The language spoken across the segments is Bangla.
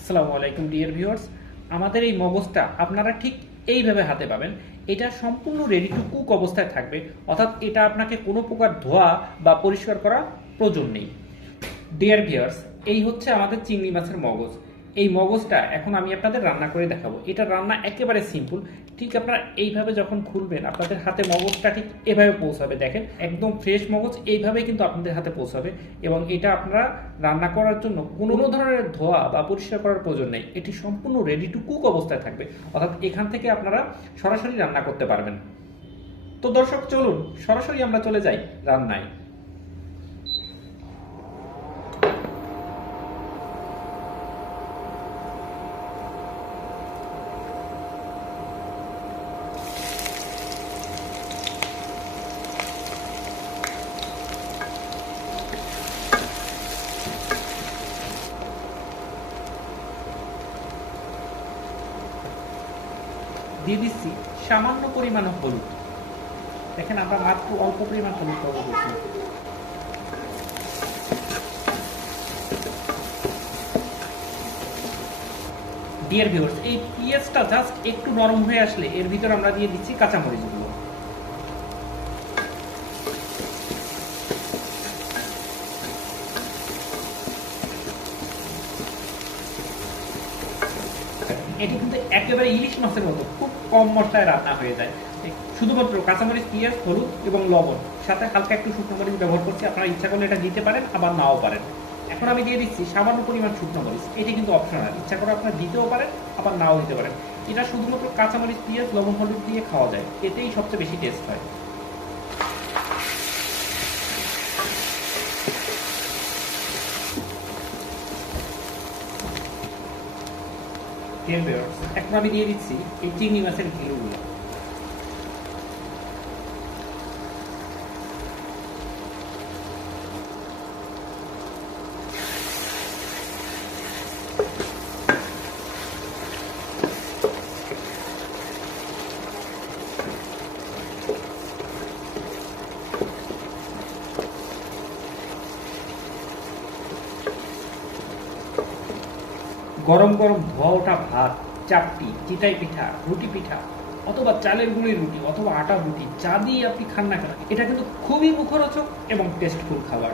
আসসালামু আলাইকুম ডিয়ার ভিউয়ার্স আমাদের এই মগজটা আপনারা ঠিক এইভাবে হাতে পাবেন। এটা সম্পূর্ণ রেডি টু কুক অবস্থায় থাকবে। অর্থাৎ এটা আপনাকে কোনো প্রকার ধোয়া বা পরিষ্কার করা প্রয়োজন নেই। ডিয়ার ভিউয়ার্স এই হচ্ছে আমাদের চিংড়ি মাছের মগজ। এই মগজটা এখন আমি আপনাদের রান্না করে দেখাবো। এটা রান্না একেবারে সিম্পল ঠিক আপনারা এইভাবে যখন খুলবেন, আপনাদের হাতে মগজটা ঠিক এভাবে পৌঁছাবে, দেখেন। একদম ফ্রেশ মগজ এইভাবে কিন্তু আপনাদের হাতে পৌঁছাবে এবং এটা আপনারা রান্না করার জন্য কোনো ধরনের ধোয়া বা পরিষ্কার করার প্রয়োজন নেই। এটি সম্পূর্ণ রেডি টু কুক অবস্থায় থাকবে। অর্থাৎ এখান থেকে আপনারা সরাসরি রান্না করতে পারবেন। তো দর্শক, চলুন, সরাসরি আমরা চলে যাই রান্নায়। দিয়ে দিচ্ছি সামান্য পরিমাণ হলুদ। দেখেন আমরা মাত্র অল্প পরিমাণ হলুদ পাবো করছি ডিয়ার ভিউয়ার্স এই পিএসটা জাস্ট একটু নরম হয়ে আসলে এর ভিতর আমরা দিয়ে দিচ্ছি কাঁচামরিচগুলো। এটি কিন্তু একেবারে ইলিশ মাছের মতো, খুব কম মশলায় রান্না হয়ে যায়। শুধুমাত্র কাঁচামরিচ, পেঁয়াজ, হলুদ এবং লবণ, সাথে হালকা একটু শুকনো মরিচ ব্যবহার করছি, আপনারা ইচ্ছা করলে এটা দিতে পারেন, আবার নাও পারেন। এখন আমি দিয়ে দিচ্ছি সামান্য পরিমাণ শুকনো মরিচ, এটি কিন্তু অপশনাল, ইচ্ছা করে আপনারা দিতেও পারেন, আবার নাও দিতে পারেন। এটা শুধুমাত্র কাঁচামরিচ, পেঁয়াজ, লবণ, হলুদ দিয়ে খাওয়া যায়, এতেই সবচেয়ে বেশি টেস্ট হয়। Dear viewers, এখন আমি দিয়ে দিচ্ছি এই চিংড়ি মাছের কিলোগুলো গরম গরম ধোয়া ওঠা ভাত, চাপটি চিটাই পিঠা, রুটি পিঠা, অথবা চালের গুঁড়ির রুটি অথবা আটা রুটি, যা দিয়ে আপনি খান না কেন, এটা কিন্তু খুবই মুখরোচক এবং টেস্টফুল খাবার।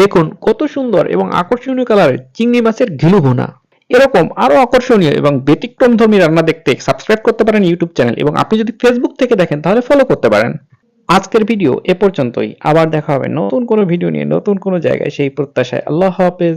দেখুন, কত সুন্দর এবং আকর্ষণীয় কালারের চিংড়ি মাছের ঘিলু ভুনা। এরকম আরও আকর্ষণীয় এবং ব্যতিক্রমধর্মী রান্না দেখতে সাবস্ক্রাইব করতে পারেন ইউটিউব চ্যানেল এবং আপনি যদি ফেসবুক থেকে দেখেন, তাহলে ফলো করতে পারেন। আজকের ভিডিও এ পর্যন্তই। আবার দেখা হবে নতুন কোনো ভিডিও নিয়ে, নতুন কোনো জায়গায় সেই প্রত্যাশায়। আল্লাহ হাফেজ।